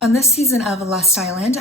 On this season of Lust Island,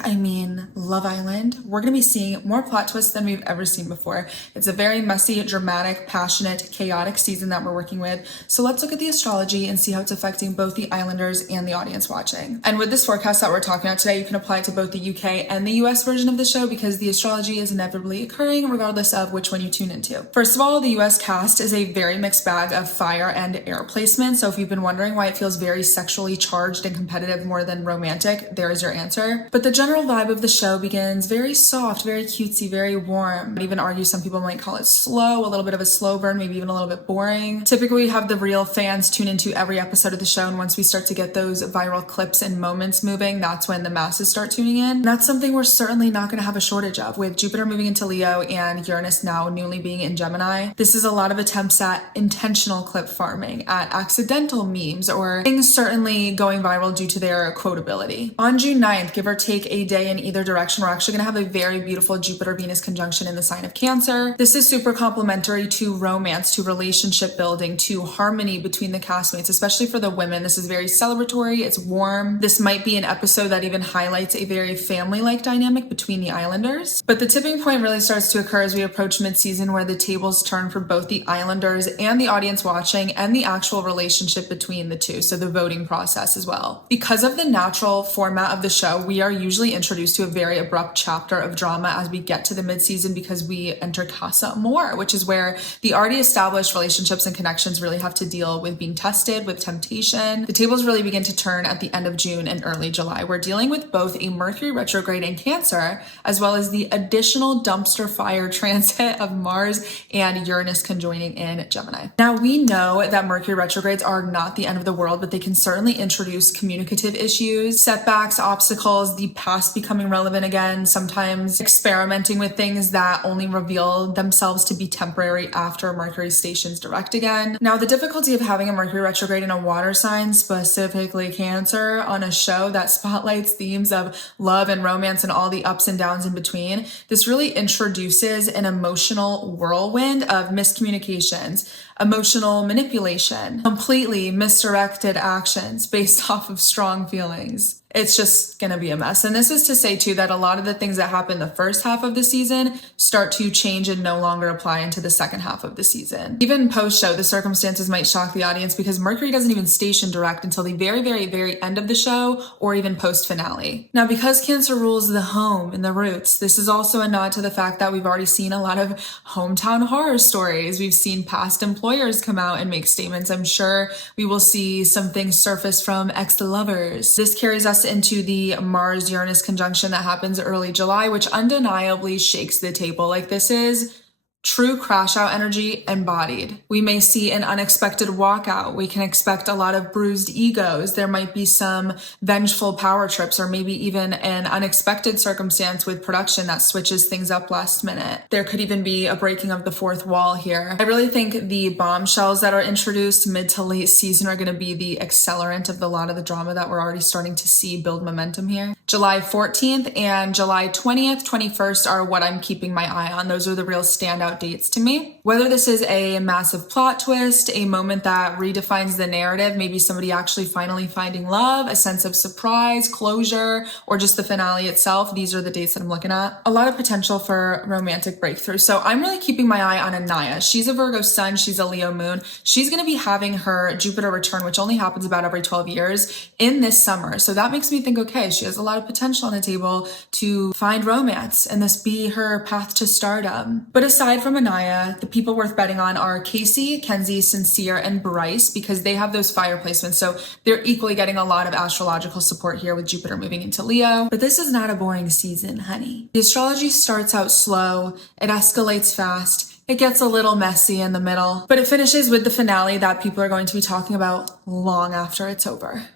Love Island, we're going to be seeing more plot twists than we've ever seen before. It's a very messy, dramatic, passionate, chaotic season that we're working with. So let's look at the astrology and see how it's affecting both the Islanders and the audience watching. And with this forecast that we're talking about today, you can apply it to both the UK and the US version of the show because the astrology is inevitably occurring regardless of which one you tune into. First of all, the US cast is a very mixed bag of fire and air placement. So if you've been wondering why it feels very sexually charged and competitive more than romantic, there is your answer. But the general vibe of the show begins very soft, very cutesy, very warm. I'd even argue some people might call it slow, a little bit of a slow burn, maybe even a little bit boring. Typically, we have the real fans tune into every episode of the show, and once we start to get those viral clips and moments moving, that's when the masses start tuning in. And that's something we're certainly not going to have a shortage of, with Jupiter moving into Leo and Uranus now newly being in Gemini. This is a lot of attempts at intentional clip farming, at accidental memes, or things certainly going viral due to their quotability. On June 9th, give or take a day in either direction, we're actually going to have a very beautiful Jupiter-Venus conjunction in the sign of Cancer. This is super complementary to romance, to relationship building, to harmony between the castmates, especially for the women. This is very celebratory, it's warm. This might be an episode that even highlights a very family-like dynamic between the Islanders. But the tipping point really starts to occur as we approach mid-season, where the tables turn for both the Islanders and the audience watching, and the actual relationship between the two, so the voting process as well. Because of the natural format of the show, we are usually introduced to a very abrupt chapter of drama as we get to the mid-season because we enter Casa Amor, which is where the already established relationships and connections really have to deal with being tested, with temptation. The tables really begin to turn at the end of June and early July. We're dealing with both a Mercury retrograde in Cancer, as well as the additional dumpster fire transit of Mars and Uranus conjoining in Gemini. Now, we know that Mercury retrogrades are not the end of the world, but they can certainly introduce communicative issues, setbacks, obstacles, the past becoming relevant again, sometimes experimenting with things that only reveal themselves to be temporary after Mercury stations direct again. Now, the difficulty of having a Mercury retrograde in a water sign, specifically Cancer, on a show that spotlights themes of love and romance and all the ups and downs in between, this really introduces an emotional whirlwind of miscommunications, emotional manipulation, completely misdirected actions based off of strong feelings. It's just going to be a mess. And this is to say too that a lot of the things that happen the first half of the season start to change and no longer apply into the second half of the season. Even post-show, the circumstances might shock the audience because Mercury doesn't even station direct until the very, very, very end of the show or even post-finale. Now, because Cancer rules the home and the roots, this is also a nod to the fact that we've already seen a lot of hometown horror stories. We've seen past employers come out and make statements. I'm sure we will see some things surface from ex-lovers. This carries us into the Mars-Uranus conjunction that happens early July, which undeniably shakes the table. Like, this is true crash out energy embodied. We may see an unexpected walkout. We can expect a lot of bruised egos. There might be some vengeful power trips, or maybe even an unexpected circumstance with production that switches things up last minute. There could even be a breaking of the fourth wall here. I really think the bombshells that are introduced mid to late season are going to be the accelerant of a lot of the drama that we're already starting to see build momentum here. July 14th and July 20th, 21st are what I'm keeping my eye on. Those are the real standout dates to me. Whether this is a massive plot twist, a moment that redefines the narrative, maybe somebody actually finally finding love, a sense of surprise, closure, or just the finale itself, these are the dates that I'm looking at. A lot of potential for romantic breakthrough. So I'm really keeping my eye on Anaya. She's a Virgo sun, she's a Leo moon. She's going to be having her Jupiter return, which only happens about every 12 years, in this summer. So that makes me think, okay, she has a lot of potential on the table to find romance and this be her path to stardom. But aside from Anaya, the people worth betting on are Casey, Kenzie, Sincere, and Bryce, because they have those fire placements. So they're equally getting a lot of astrological support here with Jupiter moving into Leo. But this is not a boring season, honey. The astrology starts out slow, it escalates fast, it gets a little messy in the middle, but it finishes with the finale that people are going to be talking about long after it's over.